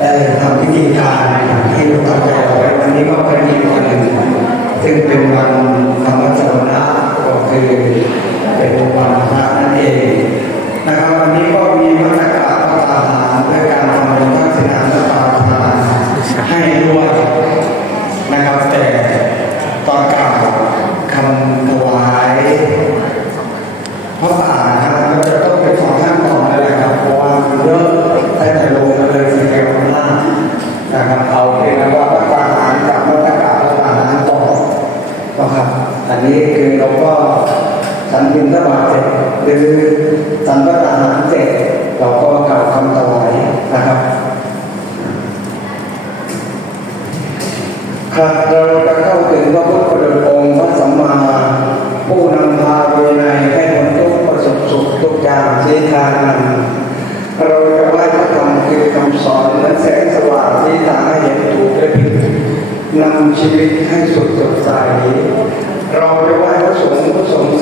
ได้ทำพิธีการที่หลวงพ่อใจไว้วันนี้ก็เป็นอีกวันหนึ่งซึ่งเป็นวันธรรมสวนะก็คือเป็นวันพระนั่นเองนะครับวันนี้ก็มีบรรยากาศประกาศและการทำบุญทักษิณาประทานให้ด้วย หากเราจะเข้าถึงพระพุทธองค์พระสัมมาผู้นำพาโดยในให้คนทุกประสบสุขทุกอย่างเสียทางนั้นเราจะไหว้พระธรรมคือคำสอนและแสงสว่างที่ทำให้เห็นถูกและผิดนำชีวิตให้สุดสดใสเราจะไหว้พระสงฆ์พระสงฆ์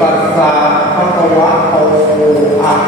ตัสสะภะคะวะโตอะ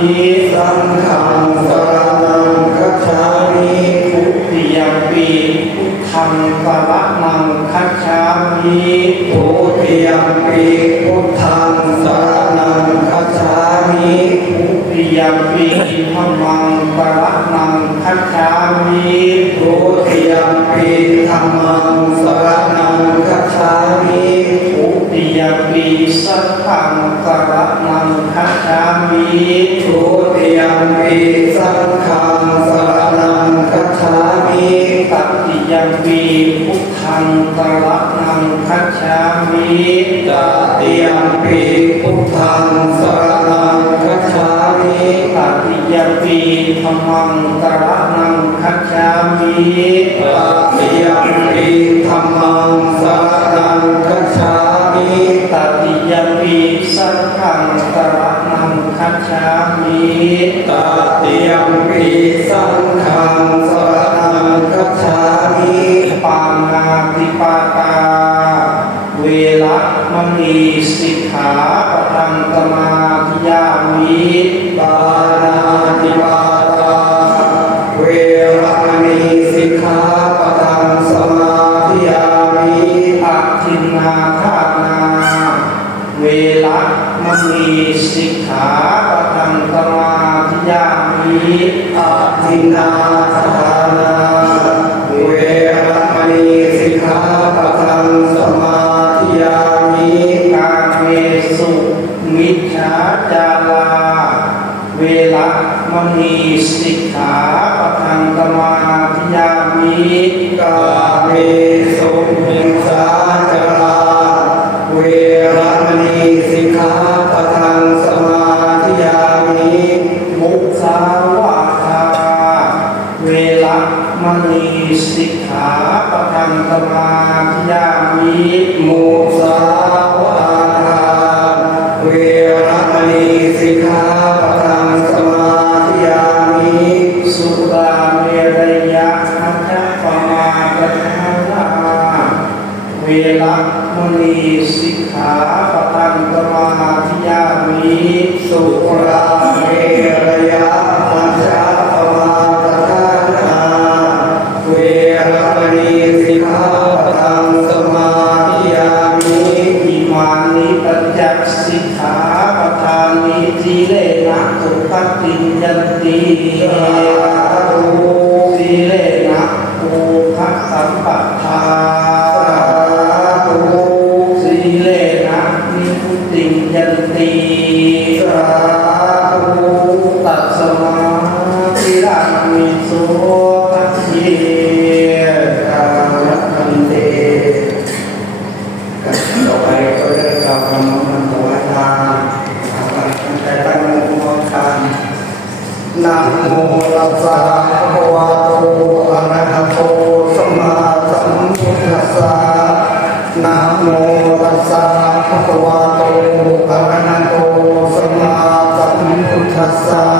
มิสังฆังสรณังคัจามิทุติยปีพทธังสรณังคัจามิทุติยมปีพุทธังสรณังคัจามิทุติยปีธรรมังสรณังคัจามิทุติยมปีธรรมังสรณังคัจามิทุติยมปีสัพพังสรณัง คัามิทุติยมปิสังฆังสรณังคัจามิตัติยปีพุทังตระนังคัามิตติยมปีพุทธังสารนัง ติปาตา เวลมณีสิกขาปตังตมาทิยามิปานาติปาตา เวลมณีสิกขาปตังสมาทิยามิอัทินาธานา เวลมณีสิกขาปตังตมาทิยามิอัทินาทา Amen. 감사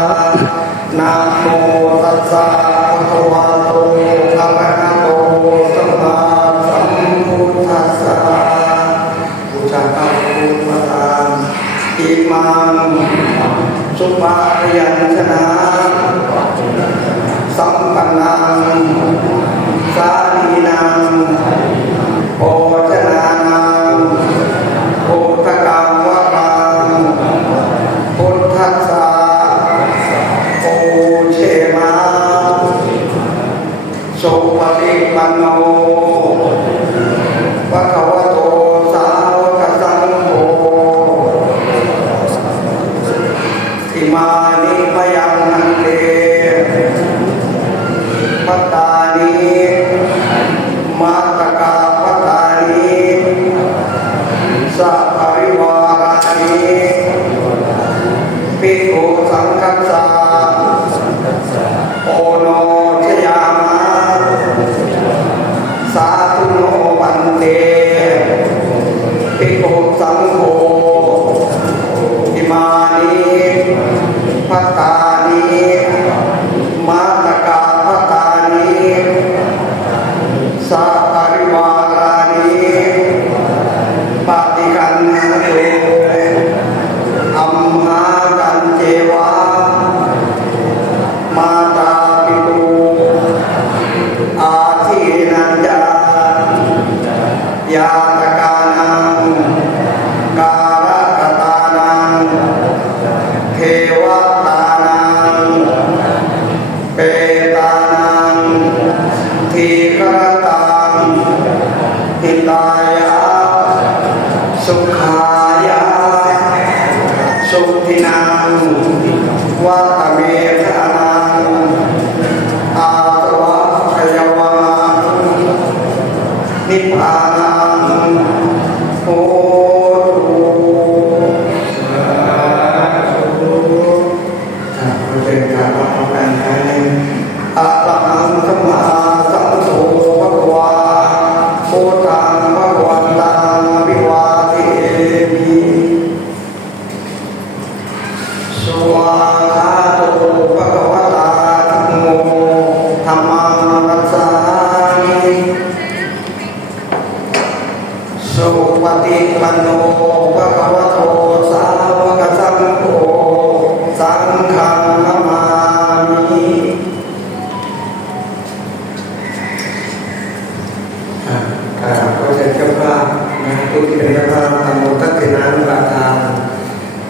เป็นเจ้าภาพทำบุญทักษิณานุบาทาน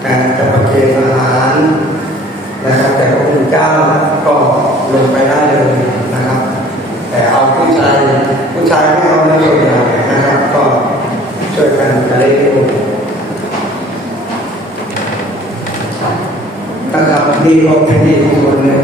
การจะประเคนอาหารนะครับแต่พระคุณเจ้าก็ลงไปได้เลยนะครับ แต่เอาผู้ชายผู้ชายไม่เอาในส่วนใหญ่นะครับ ก็ช่วยกันจะเล่นดูนะครับดีกว่าเป็นดีของคนเนี่ย